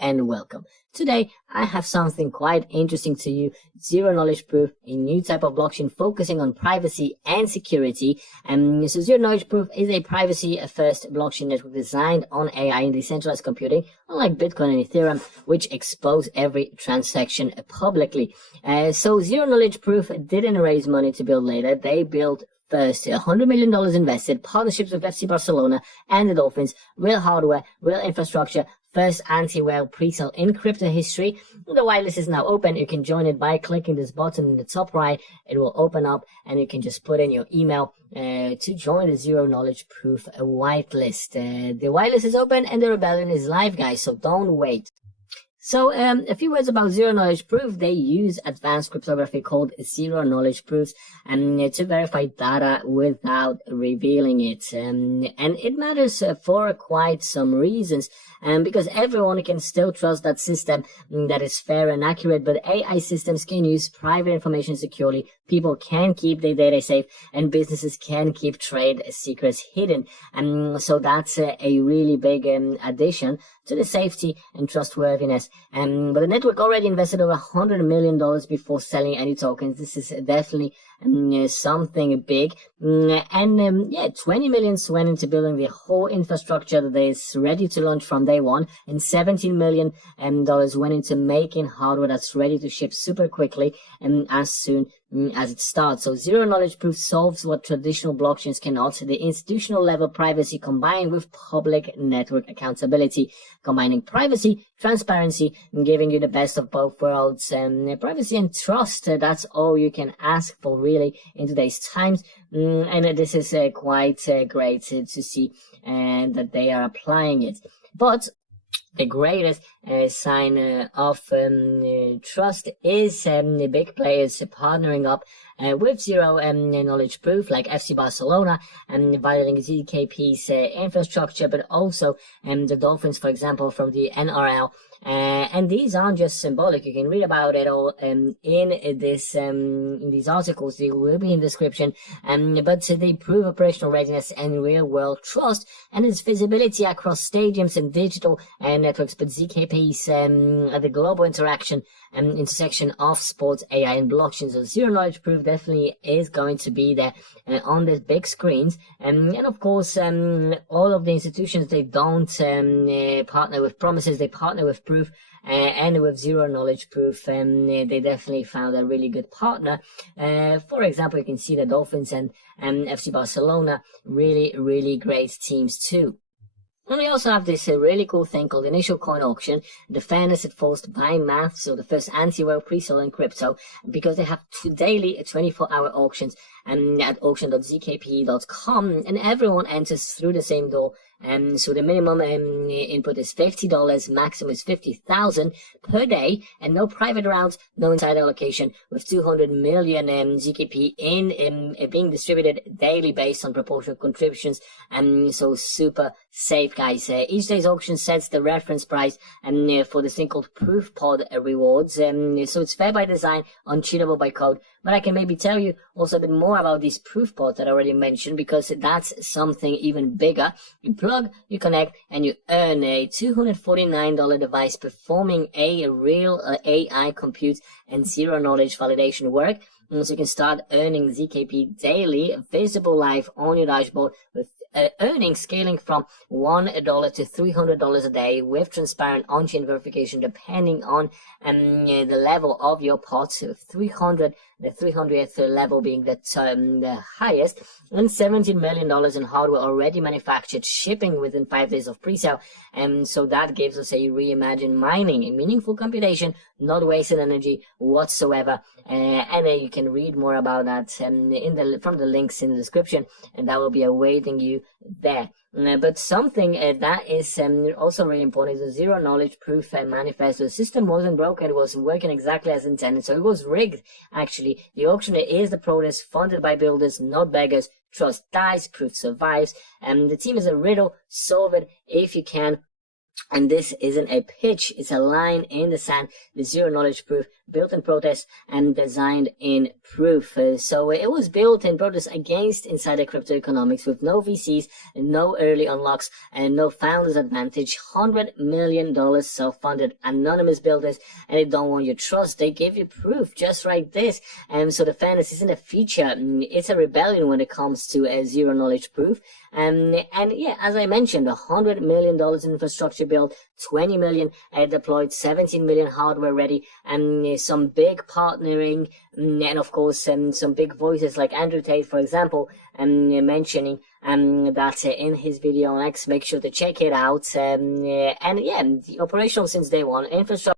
and welcome. Today, I have something quite interesting to you. Zero Knowledge Proof, a new type of blockchain focusing on privacy and security. So Zero Knowledge Proof is a privacy-first blockchain network designed on AI and decentralized computing, unlike Bitcoin and Ethereum, which expose every transaction publicly. So Zero Knowledge Proof didn't raise money to build later. They built first, $100 million invested, partnerships with FC Barcelona and the Dolphins, real hardware, real infrastructure, first anti-whale pre-sale in crypto history. The whitelist is now open. You can join it by clicking this button in the top right. It will open up and you can just put in your email to join the Zero Knowledge Proof whitelist. The whitelist is open and the rebellion is live, guys, so don't wait. So, a few words about Zero Knowledge Proof. They use advanced cryptography called Zero Knowledge Proofs to verify data without revealing it. And it matters for quite some reasons. Because everyone can still trust that system that is fair and accurate, but AI systems can use private information securely. People can keep their data safe, and businesses can keep trade secrets hidden. So that's a really big addition to the safety and trustworthiness. But the network already invested over $100 million before selling any tokens. This is definitely something big. 20 million went into building the whole infrastructure that is ready to launch from day one, and $17 million went into making hardware that's ready to ship super quickly and as soon as it starts. So Zero Knowledge Proof solves what traditional blockchains cannot: the institutional level privacy combined with public network accountability, combining privacy, transparency, and giving you the best of both worlds. Privacy and trust, that's all you can ask for really in today's times. And this is quite great to see that they are applying it. But the greatest sign of trust is the big players partnering up with Zero Knowledge Proof, like FC Barcelona, and validating ZKP's infrastructure, but also the Dolphins, for example, from the NRL. And these aren't just symbolic. You can read about it all in these articles. They will be in the description. But they prove operational readiness and real-world trust, and its visibility across stadiums and digital networks. But ZKP's the global intersection of sports, AI, and blockchain. So Zero Knowledge Proof definitely is going to be there on the big screens. And of course, all of the institutions, they don't partner with promises. They partner with proof. And with Zero Knowledge Proof, they definitely found a really good partner. For example, you can see the Dolphins and FC Barcelona, really, really great teams too. And we also have this really cool thing called Initial Coin Auction, the fairness enforced by math, so the first anti-whale pre-sale in crypto, because they have daily 24-hour auctions at auction.zkp.com, and everyone enters through the same door. So the minimum input is $50, maximum is $50,000 per day, and no private rounds, no inside allocation, with 200 million ZKP being distributed daily based on proportional contributions. So super safe, guys. Each day's auction sets the reference price for this thing called Proof Pod rewards. So it's fair by design, uncheatable by code. But I can maybe tell you also a bit more about these proof pods that I already mentioned, because that's something even bigger. You plug, you connect, and you earn a $249 device performing a real AI compute and zero knowledge validation work. So you can start earning ZKP daily, visible live on your dashboard, with earnings scaling from $1 to $300 a day, with transparent on-chain verification depending on the level of your pot. So 300, the 300th level being the highest, and $17 million in hardware already manufactured, shipping within 5 days of pre-sale. So that gives us a reimagined mining, a meaningful computation, not wasted energy whatsoever. And you can read more about that from the links in the description, and that will be awaiting you there. But something that is also really important is the Zero Knowledge Proof Manifesto. The system wasn't broken, it was working exactly as intended, so it was rigged, actually. The auction is the protest, funded by builders, not beggars. Trust dies, proof survives, and the team is a riddle. Solve it if you can. And this isn't a pitch, it's a line in the sand. The Zero Knowledge Proof built in protest and designed in proof. So it was built in protest against insider crypto economics with no VCs, no early unlocks, and no founders advantage. $100 million self-funded anonymous builders, and they don't want your trust. They give you proof just like this. So the fairness isn't a feature, it's a rebellion when it comes to zero knowledge proof. And yeah, as I mentioned, $100 million in infrastructure built, 20 million deployed, 17 million hardware ready, and some big partnering, and of course some big voices like Andrew Tate, for example, mentioning that in his video on X. Make sure to check it out. And yeah, the operational since day one, infrastructure